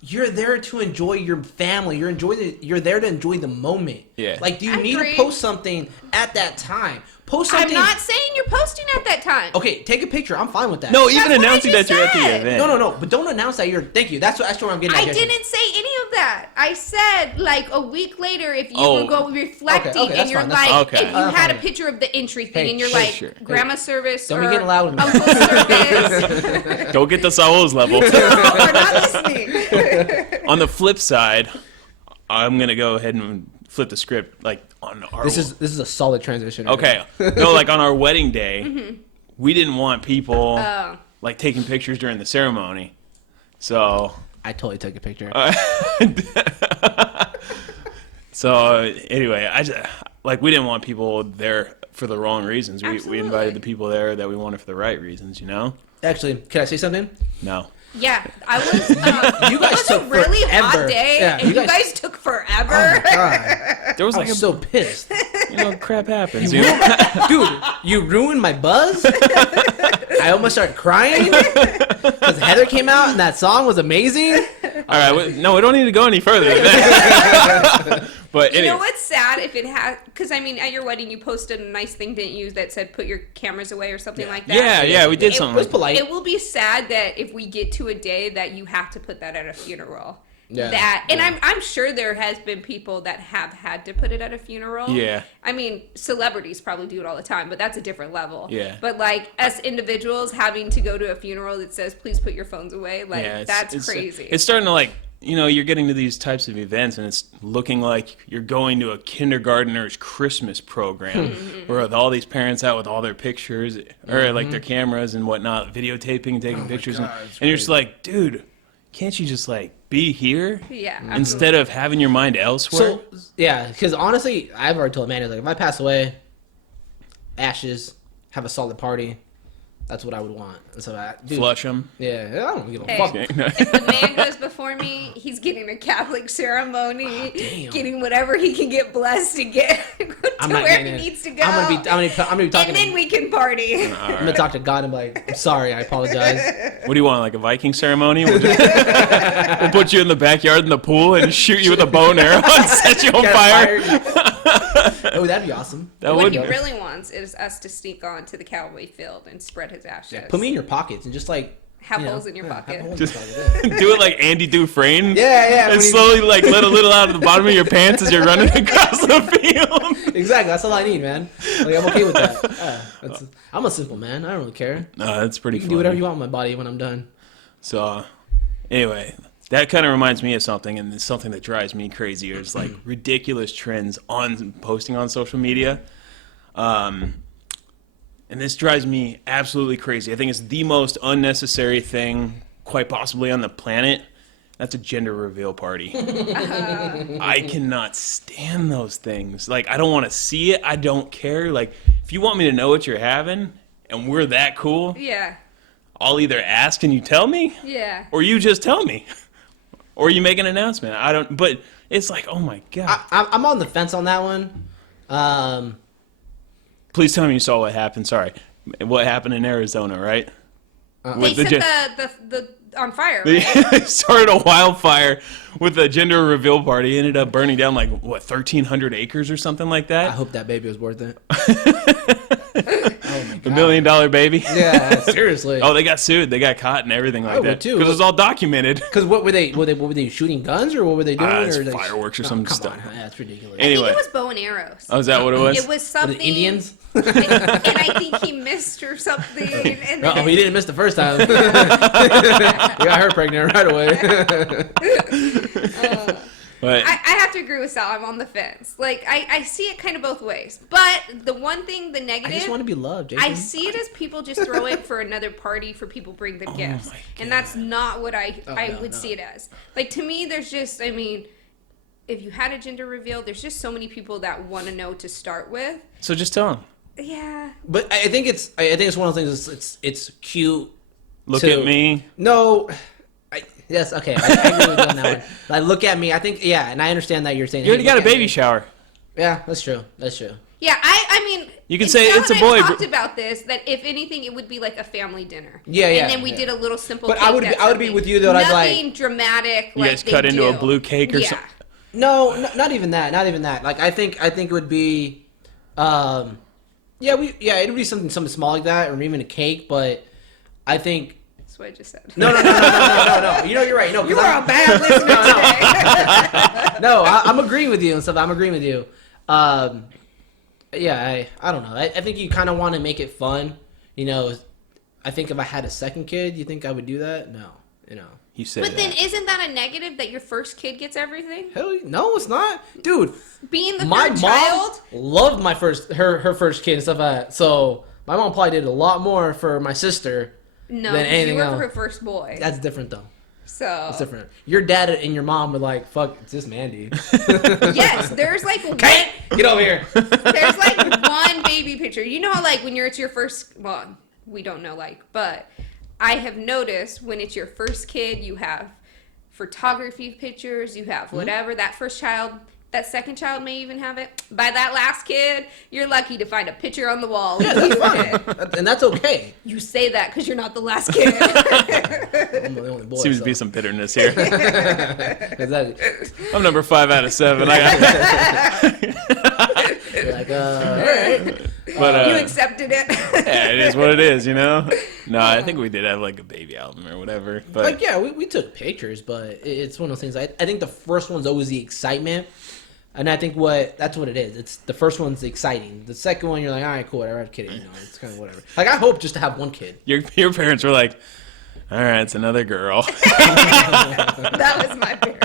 you're there to enjoy your family. You're there to enjoy the moment. Yeah. Like, do you I need agree. to post something at that time? Post I'm something. not saying you're posting at that time. Okay, take a picture. I'm fine with that. No, even That's what I announcing that just you're at the said. event. No. But don't announce that you're. Thank you. That's what I'm getting at. I Jesse. didn't say any of that. I said like a week later, if you Oh. were go reflecting Okay, that's and you're fine, that's like, fine. if you Okay. had a fine. picture of the entry thing Hey, and you're hey, like, sure. grandma service Don't or be getting loud in my- uncle service, Go get the Saul's level. we're not listening. On the flip side, I'm gonna go ahead and flip the script. Like on our This is a solid transition. okay. No, like on our wedding day, we didn't want people Oh. like taking pictures during the ceremony. So I totally took a picture. So anyway, we didn't want people there for the wrong reasons. We Absolutely. invited the people there that we wanted for the right reasons. Actually, can I say something? No. Yeah, I was. You guys it was took a really hot forever. day, Yeah, and you you guys- guys took forever. Oh my god, There was I like was so pissed, crap happens. dude. You ruined my buzz. I almost started crying because Heather came out and that song was amazing. All right, we don't need to go any further than that. But You anyway, know what's sad if it had? Because I mean, at your wedding, you posted a nice thing, didn't you? That said, "Put your cameras away" or something like that. yeah, we did It something. It was Like polite. It will be sad that if we get to a day that you have to put that at a funeral. Yeah, And yeah. I'm sure there has been people that have had to put it at a funeral. Yeah. I mean, celebrities probably do it all the time, but that's a different level. Yeah. But like us individuals having to go to a funeral that says please put your phones away, like that's it's crazy. It's starting to you're getting to these types of events and it's looking like you're going to a kindergartner's Christmas program where with all these parents out with all their pictures or like their cameras and whatnot, videotaping, taking pictures. God, it's And you're just like, dude, can't you just be here yeah. instead of having your mind elsewhere? So yeah, because honestly, I've already told Amanda, like, if I pass away, ashes, have a solid party. That's what I would want. And so, dude, Flush them. yeah, I don't give a Hey. fuck. If the man goes before me, he's getting a Catholic ceremony, damn. getting whatever he can get blessed to get to I'm not where getting he it. needs to go. I'm gonna be talking. and then we can party. I'm gonna talk to God and be like, I'm sorry, I apologize. What do you want, like a Viking ceremony? We'll put you in the backyard in the pool and shoot you with a bow and arrow and set you on Get fire. fired. Oh, that'd be awesome. That What would he be. really wants is us to sneak on to the cowboy field and spread his ashes. Yeah, put me in your pockets and just Have you know, holes in your yeah, pocket. have holes in Just your pocket, yeah. do it like Andy Dufresne. Yeah, And when you- slowly let a little out of the bottom of your pants as you're running across the field. Exactly. That's all I need, man. Like, I'm okay with that. I'm a simple man. I don't really care. No, that's pretty You funny. can do whatever you want with my body when I'm done. So, anyway, that kind of reminds me of something, and it's something that drives me crazy. Is like ridiculous trends on posting on social media. And this drives me absolutely crazy. I think it's the most unnecessary thing, quite possibly, on the planet. That's a gender reveal party. I cannot stand those things. Like, I don't want to see it. I don't care. Like, if you want me to know what you're having and we're that cool, Yeah. I'll either ask and you tell me, Yeah. or you just tell me, or you make an announcement. I don't. But it's like, oh my god. I'm on the fence on that one. Please tell me you saw what happened. Sorry, what happened in Arizona, right? They set the on fire, right? They started a wildfire with a gender reveal party. Ended up burning down like what 1,300 acres or something like I that. hope that baby was worth it. The $1 million baby. Yeah, seriously. Oh, they got sued. They got caught and everything like I would that too. because it was all documented. Because what were they? What were they shooting guns or what were they doing? It's or they, fireworks or Oh, some come stuff. on. Yeah, that's ridiculous. I think Anyway, it was bow and arrows. oh, is that what it was? It was Were something. they Indians? and I think he missed or something. And Oh, then he didn't miss the first time. You got her pregnant right away. But I have to agree with Sal. I'm on the fence. Like, I see it kind of both ways. But the one thing, the I negative, just want to be loved, Jason. I see it as people just throwing for another party for people bring them gifts. my And that's not what I no, would no. see it as. Like, to me, there's just, I mean, if you had a gender reveal, there's just so many people that want to know to start with. so just tell them. Yeah. But I think it's one of those things. It's cute. Look to- at me. No. Yes. Okay. I agree with you on that one. Like, look at me. I think. Yeah, and I understand that you're saying. You already hey, got a look at baby me. shower. Yeah, that's true. That's true. Yeah, I mean, You can and say Sal it's and a boy, I but- talked about this, that if anything, it would be like a family dinner. Yeah, yeah, And then we yeah. did a little simple. But cake I would decoration. be with you, though, I'd like- nothing dramatic. You like guys they cut into a do. blue cake or yeah. something? No, not even that. Not even that. Like I think it would be, yeah, it would be something small like that, or even a cake. But I think That's what I just said. no. You know, you're right. No, 'cause You are I'm- a bad listener today. No, I'm agreeing with you and stuff. I'm agreeing with you. Yeah, I don't know. I think you kind of want to make it fun. You know, I think if I had a second kid, you think I would do that? No, you know. You said But then, that. isn't that a negative that your first kid gets everything? Hell, no, it's not, dude. Being the My third mom child. loved my her first kid and stuff like that. So my mom probably did a lot more for my sister. No, than 'cause anything you were else. her first boy. That's different though. So It's different. Your dad and your mom were like, "Fuck, it's this Mandy." yes, there's like Kate, get over here. there's like one baby picture. You know how like when it's your first, well, we don't know like, but I have noticed when it's your first kid, you have photography pictures, you have whatever. That first child, that second child may even have it. By that last kid, you're lucky to find a picture on the wall. Yeah, that's fine, and that's okay. You say that because you're not the last kid. I'm the only boy. Seems so. to be some bitterness here. Exactly. I'm number 5 out of 7. I got, You're like, all right. but You accepted it. yeah, it is what it is, you know. No, I think we did have like a baby album or whatever. But Like, yeah, we took pictures, but it's one of those things. I think the first one's always the excitement, and I think that's what it is. It's the first one's exciting. The second one, you're like, all right, cool, whatever, I have a kid. You know, it's kind of whatever. Like, I hope just to have one kid. your parents were like, all right, it's another girl. That was my parents.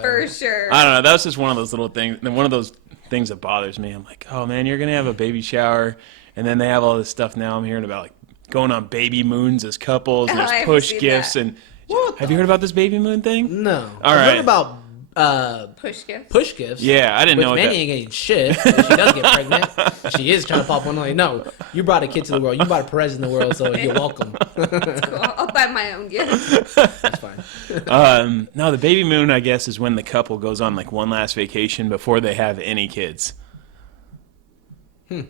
For sure. I don't know. That was just one of those little things. One of those things that bothers me. I'm like, oh man, you're gonna have a baby shower, and then they have all this stuff now. I'm hearing about like going on baby moons as couples, and Oh, I there's haven't push seen gifts, that. and What have you heard about this baby moon thing? No. All I've right. heard about Push gifts. push gifts. Yeah, I didn't Which know what Mandy that. ain't getting shit. If she does get pregnant, she is trying to pop one. Like, no, you brought a kid to the world. You brought a Perez in the world, so you're welcome. Cool. I'll buy my own gift. That's fine. No, the baby moon, I guess, is when the couple goes on like one last vacation before they have any kids. All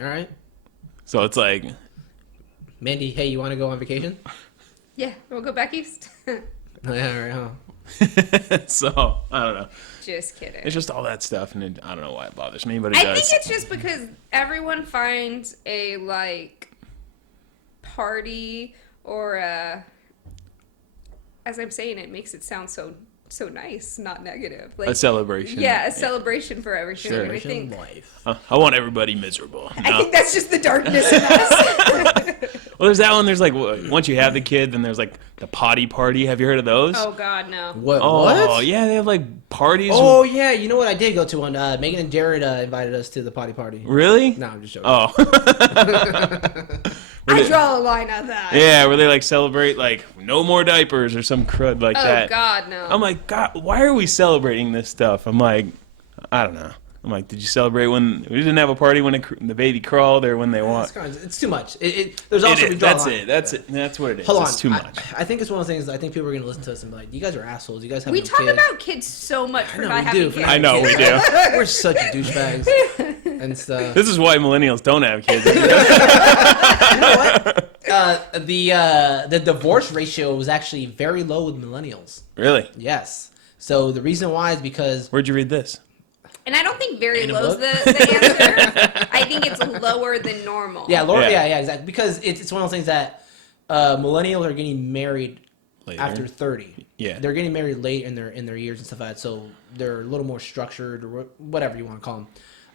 right, So it's like, Mandy. Hey, you want to go on vacation? Yeah, we'll go back east. Yeah, all right, huh? so I don't know. Just kidding. It's just all that stuff, and I don't know why it bothers me, but it I does. think it's just because everyone finds a like party or a, as I'm saying, it makes it sound so nice, not negative. Like A celebration. Yeah, a celebration for everything. Sure. And I think Life. I want everybody miserable. I No. think that's just the darkness in us. Well, there's that one. There's like once you have the kid, then there's like the potty party. Have you heard of those? Oh God, no. What? Oh, What? yeah, they have like parties. Oh yeah, you know what? I did go to one. Megan and Jared invited us to the potty party. Really? No, I'm just joking. Oh. I draw a line at that. Yeah, where they like celebrate like no more diapers or some crud like Oh, that. God, no. I'm like, God, why are we celebrating this stuff? I'm like, I don't know. I'm like, did you celebrate when we didn't have a party when the baby crawled or when they walked? It's too much. There's also we draw a That's line. it. That's what it is. Hold on. It's too much. I think it's one of those things. I think people are going to listen to us and be like, "You guys are assholes. You guys have We no talk kids." about kids so much for know, not we having do. kids. I know we do. We're such douchebags and stuff. This is why millennials don't have kids. You know what? The divorce ratio was actually very low with millennials. Really? Yes. So the reason why is because Where'd you read this? And I don't think very In a low is book? the answer. I think it's lower than normal. yeah, Laura, Yeah. yeah, exactly. Because it's one of those things that millennials are getting married Later. after 30. Yeah. They're getting married late in their years and stuff like that. So they're a little more structured or whatever you want to call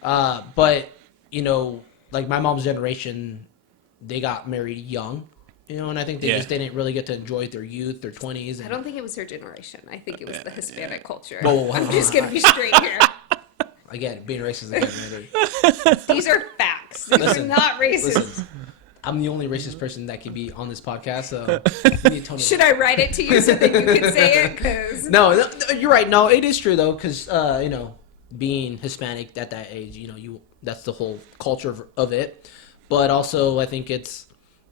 them. But you know, like my mom's generation, they got married young. You know, and I think they Yeah. just didn't really get to enjoy their youth, their 20s. I And, don't think it was her generation. I think it was the Hispanic culture. Whoa, I'm just going to be straight here. again, being racist again. These are facts. These Listen, are not racist. Listen, I'm the only racist person that can be on this podcast, so you need to tell me. Should I write it to you so that you can say it? Because No, you're right. No, it is true though, because you know, being Hispanic at that age, you know, that's the whole culture of it. But also, I think it's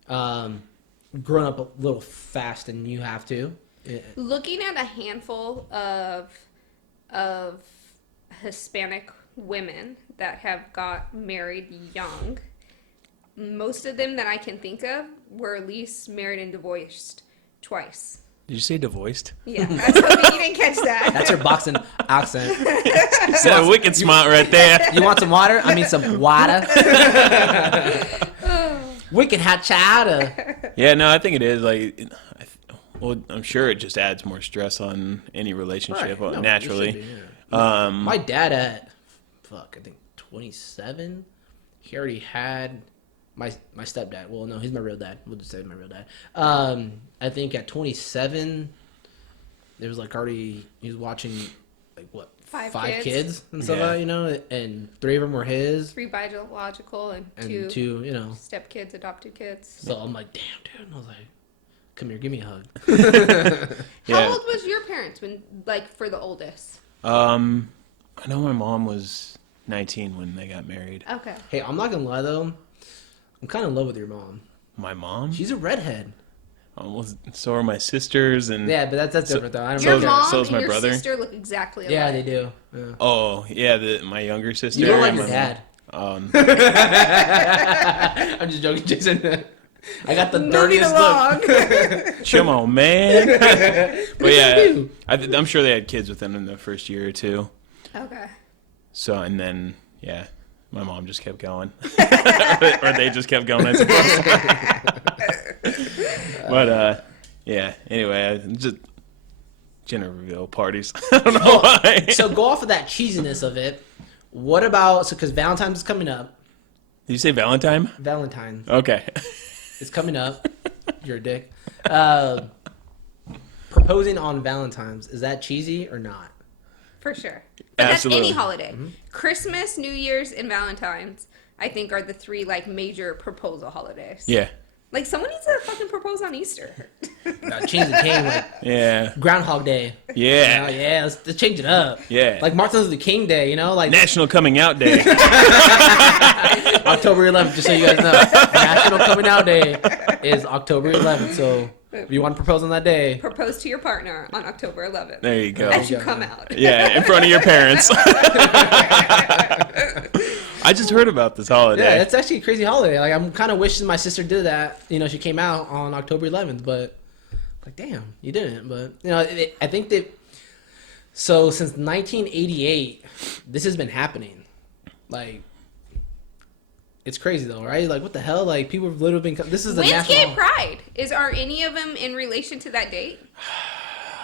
grown up a little fast, and you have to. looking at a handful of Hispanic women that have got married young, most of them that I can think of were at least married and divorced twice. Did you say divorced? Yeah, I was hoping you didn't catch that. That's her boxing accent. Is that a wicked smart right there? You want some water? I mean, some water. Wicked hot chowder. Yeah, no, I think it is. Like, well, I'm sure it just adds more stress on any relationship Right. No, it naturally. should be, yeah. Um, My dad at I think 27, he already had my stepdad. Well, no, he's my real dad. We'll just say my real dad. I think at 27, there was like already he was watching like what Five kids kids. and stuff Yeah. like that, you know, and 3 of them were his 3 biological and and 2, you know. stepkids, adopted kids. So I'm like, damn, dude. And I was like, come here, give me a hug. Yeah. How old was your parents when, like, for the oldest? I know my mom was 19 when they got married. Okay. Hey, I'm not gonna lie though, I'm kind of in love with your mom. My mom? She's a redhead. Well, so are my sisters and Yeah, but that's So- different though. I don't Your is- care. mom so is and my your brother. sister look exactly alike. Yeah, they do. Yeah. oh yeah, my younger sister. You look like and your my dad. mom. I'm just joking, Jason. I got the Moving dirtiest along. look. Come on, man. But yeah, do? I'm sure they had kids with them in the first year or two. Okay. So and then yeah, my mom just kept going, or they just kept going, I suppose. But yeah. Anyway, just gender reveal parties. I don't know why. So go off of that cheesiness of it. What about because Valentine's is coming up. Did you say Valentine? Valentine's Okay. is coming up. You're a dick. Proposing on Valentine's, is that cheesy or not? For sure. But Absolutely. that's any holiday. Christmas, New Year's, and Valentine's, I think, are the 3, like, major proposal holidays. Yeah. Like, someone needs to fucking propose on Easter. Change the game like Yeah. Groundhog Day. Yeah. Yeah, let's change it up. Yeah. Like Martin Luther King Day, you know, like National Coming Out Day. October 11th, just so you guys know. National Coming Out Day is October 11th. So if you want to propose on that day, Propose to your partner on October 11th. There you go. As you Yeah. come out. Yeah, in front of your parents. I just heard about this holiday. yeah, it's actually a crazy holiday. Like I'm kind of wishing my sister did that. You know, she came out on October 11th, but like, damn, you didn't. But you know, I think that. So since 1988, this has been happening. Like, it's crazy though, right? Like, what the hell? Like, people have literally been. This is the When's national. Gay Pride? Are any of them in relation to that date?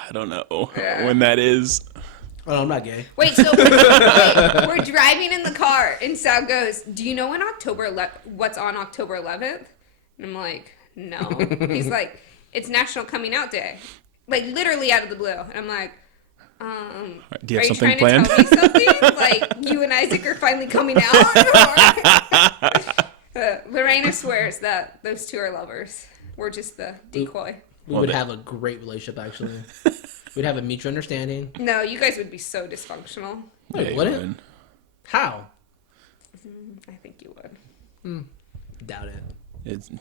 I don't know when that is. Oh, no, I'm not gay. Wait, so we're driving in the car, and Sal goes, "Do you know when what's on October 11th?" And I'm like, "No." He's like, "It's National Coming Out Day," like literally out of the blue. And I'm like, Do you have are something you planned? trying to tell me something? Like you and Isaac are finally coming out?" Lorena swears that those two are lovers. We're just the decoy. We Well, would they- have a great relationship, actually. We'd have a mutual understanding. No, you guys would be so dysfunctional. Wait, Yeah, you wouldn't? would. How? I think you would. Doubt it.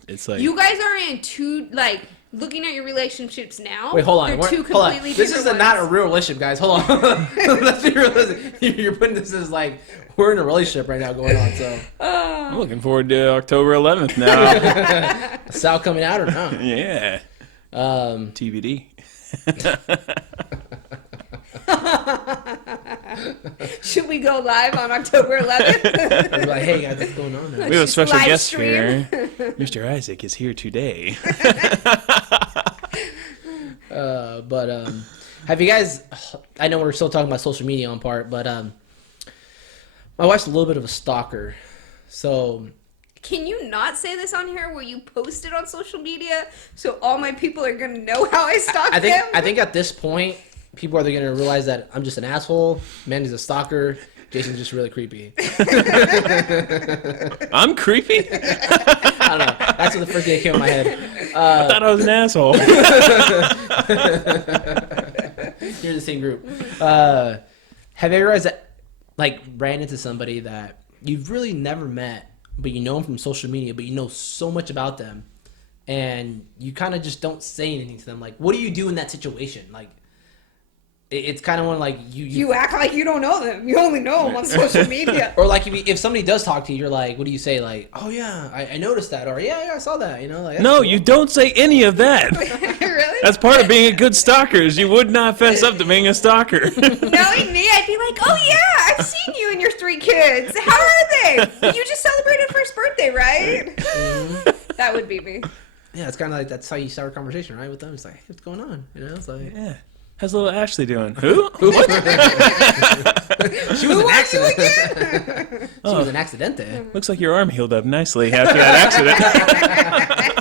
It's like You guys are in two, like, looking at your relationships now. Wait, hold on. They're We're- two hold on. completely This different is not a ones. real relationship, guys. Hold on. Let's be realistic. You're putting this as like we're in a relationship right now going on. So I'm looking forward to October 11th now. Sal coming out or not? Yeah, TBD. Should we go live on October 11th? I'd be like, hey guys, what's going on now? We have a Just special live guest stream. here. Mr. Isaac is here today. But have you guys? I know we're still talking about social media on part, but my wife's a little bit of a stalker. So Can you not say this on here where you post it on social media so all my people are going to know how I stalk I think them? I think at this point, people are going to realize that I'm just an asshole. Mandy's a stalker. Jason's just really creepy. I'm creepy. I don't know. That's what the first thing that came in my head. I thought I was an asshole. You're in the same group. Have you ever realized that, like, ran into somebody that you've really never met, but you know them from social media, but you know so much about them, and you kind of just don't say anything to them? Like, what do you do in that situation? Like, it's kind of one like you act like you don't know them. You only know them on social media. or like if somebody does talk to you, you're like, what do you say? Like, oh yeah, I noticed that, or yeah, I saw that. You know, like, No, you don't say any of that. Really? That's part of being a good stalker. Is you would not fess up to being a stalker. Knowing me, I'd be like, oh yeah, I've seen you and your 3 kids. How are they? You just celebrated first birthday, right? That would be me. Yeah, it's kind of like that's how you start a conversation, right? With them, it's like, hey, what's going on? You know, it's like. Yeah. How's little Ashley doing? Who? She was an are you accident. She was an accidente. Looks like your arm healed up nicely after that accident.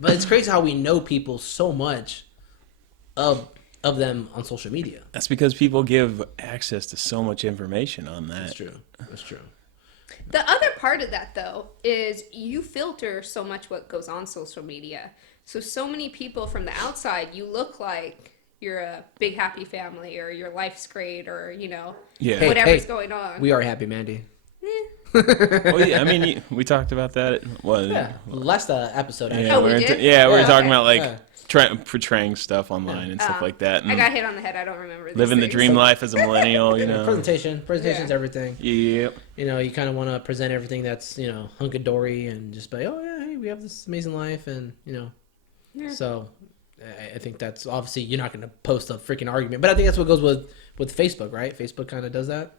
But it's crazy how we know people so much of them on social media. That's because people give access to so much information on that. That's true. That's true. The other part of that, though, is you filter so much what goes on social media. So many people from the outside, you look like you're a big happy family, or your life's great, or, you know, Yeah. Hey, whatever's going on. We are happy, Mandy. Oh yeah, I mean, we talked about that. What? Yeah. Last episode, actually. Yeah, Oh, we we're did? we were Yeah. talking Okay. about like Yeah. portraying stuff online and stuff like that, I and got hit on the head. I don't remember these living the things. dream life as a millennial. You know. Presentation's Yeah. everything. Yep. You know, you kind of want to present everything that's, you know, hunky-dory and just be like, oh yeah, hey, we have this amazing life, and, you know. Yeah. So I think that's obviously you're not going to post a freaking argument, but I think that's what goes with Facebook, right? Facebook kind of does that.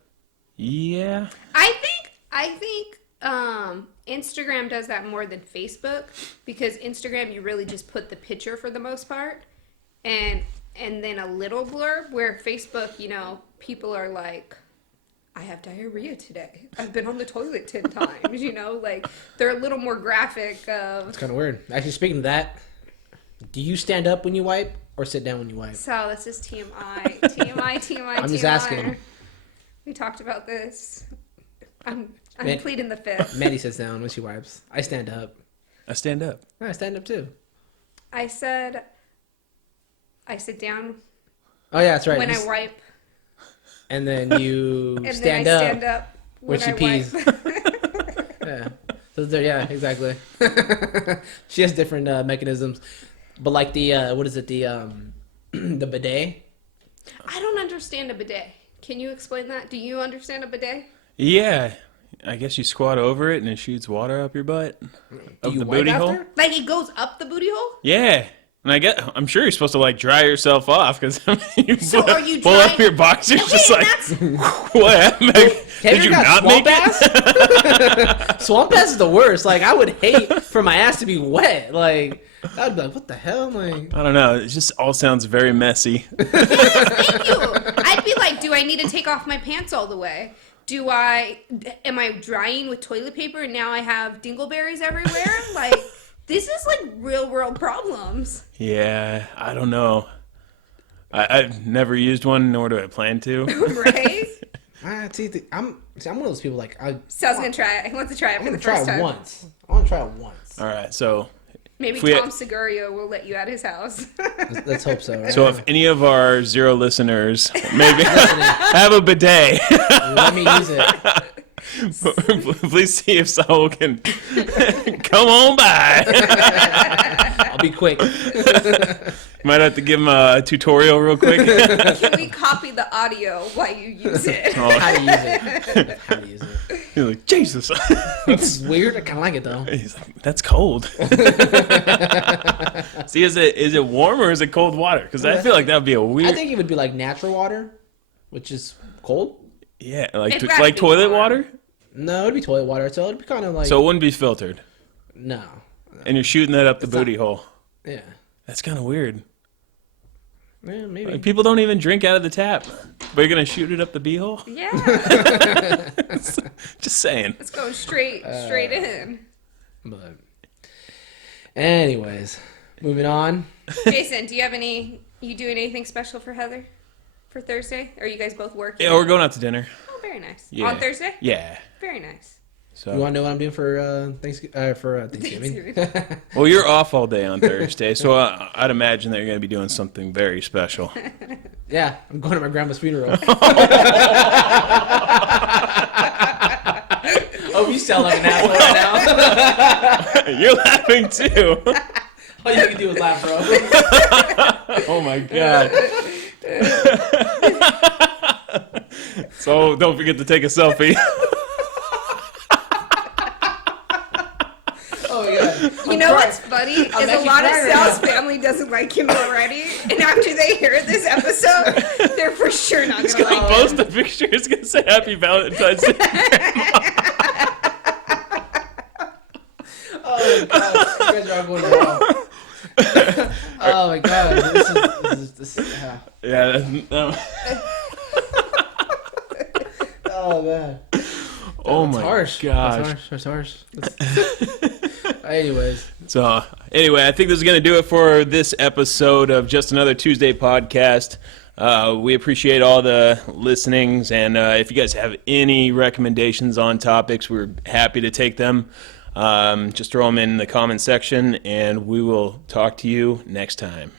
Yeah. I think Instagram does that more than Facebook, because Instagram you really just put the picture for the most part, and then a little blurb. Where Facebook, you know, people are like, I have diarrhea today. I've been on the toilet 10 times. You know, like they're a little more graphic. It's kind of weird. Actually, speaking of that, do you stand up when you wipe or sit down when you wipe? So that's just TMI, TMI, TMI. I'm just TMI. asking. We talked about this. I'm Man- pleading the fifth. Maddie sits down when she wipes. I stand up. I stand up. I stand up too. I said I sit down Oh yeah, that's right. when You I s- wipe, and then you and stand then I up. stand up when she I pees. wipe. Yeah. So there, yeah, exactly. She has different mechanisms, but like the what is it? The the bidet. I don't understand a bidet. Can you explain that? Do you understand a bidet? Yeah. I guess you squat over it and it shoots water up your butt. Do Up you the wipe booty hole? after? Like it goes up the booty hole? Yeah. And I'm sure you're supposed to like dry yourself off because you So pull, are you pull up drying- your boxers Okay, just like, that's what happened? Have Did you got not make swamp it? ass? Swamp ass is the worst. Like I would hate for my ass to be wet. Like I'd be like, what the hell? Like I don't know. It just all sounds very messy. Thank you. I'd be like, do I need to take off my pants all the way? Am I drying with toilet paper and now I have dingleberries everywhere? Like, this is like real world problems. Yeah, I don't know. I've never used one, nor do I plan to. Right? I'm one of those people like Sal's gonna try it. He wants to try it for I'm the gonna try first it time. once. I want to try it once. All right, so Maybe If we- Tom Segurio will let you at his house. Let's hope so. Right? if any of our 0 listeners maybe have a bidet, Let me use it. please see if Saul can come on by. I'll be quick. Might have to give him a tutorial real quick. Can we copy the audio while you use it? How to use it. How to use it. He's like, Jesus. It's weird. I kind of like it though. He's like, that's cold. See, is it warm or is it cold water? Because I feel like that would be a weird. I think it would be like natural water, which is cold. Yeah, like It'd rather like be toilet warm. water. No, it'd be toilet water. So it'd be kind of like So it wouldn't be filtered, no. and you're shooting that up the booty hole. Yeah. That's kind of weird. Yeah, maybe. Like, people don't even drink out of the tap, but you're gonna shoot it up the beehole. Yeah, Just saying. let's go straight in. But anyways, moving on. Jason, do you have you doing anything special for Heather for Thursday? Are you guys both working? Yeah, we're going out to dinner. Oh, very nice. Yeah. On Thursday? Yeah. Very nice. You So, want to know what I'm doing for Thanksgiving? well, you're off all day on Thursday, so I'd imagine that you're gonna be doing something very special. Yeah, I'm going to my grandma's funeral. Oh, you sound like an asshole right now. You're laughing too. All you can do is laugh, bro. Oh my god. So don't forget to take a selfie. Oh my god. You know what's funny is a actually lot of crying right Sal's now. family doesn't like him already, and after they hear this episode, they're for sure not gonna I'll like him. post a picture. It's gonna say Happy Valentine's Day. Oh my god. You guys are all going wrong. Oh my god. This is Yeah. oh man. Oh It's my harsh. gosh. That's harsh. Anyways. So anyway, I think this is going to do it for this episode of Just Another Tuesday podcast. We appreciate all the listenings, and if you guys have any recommendations on topics, we're happy to take them. Just throw them in the comment section, and we will talk to you next time.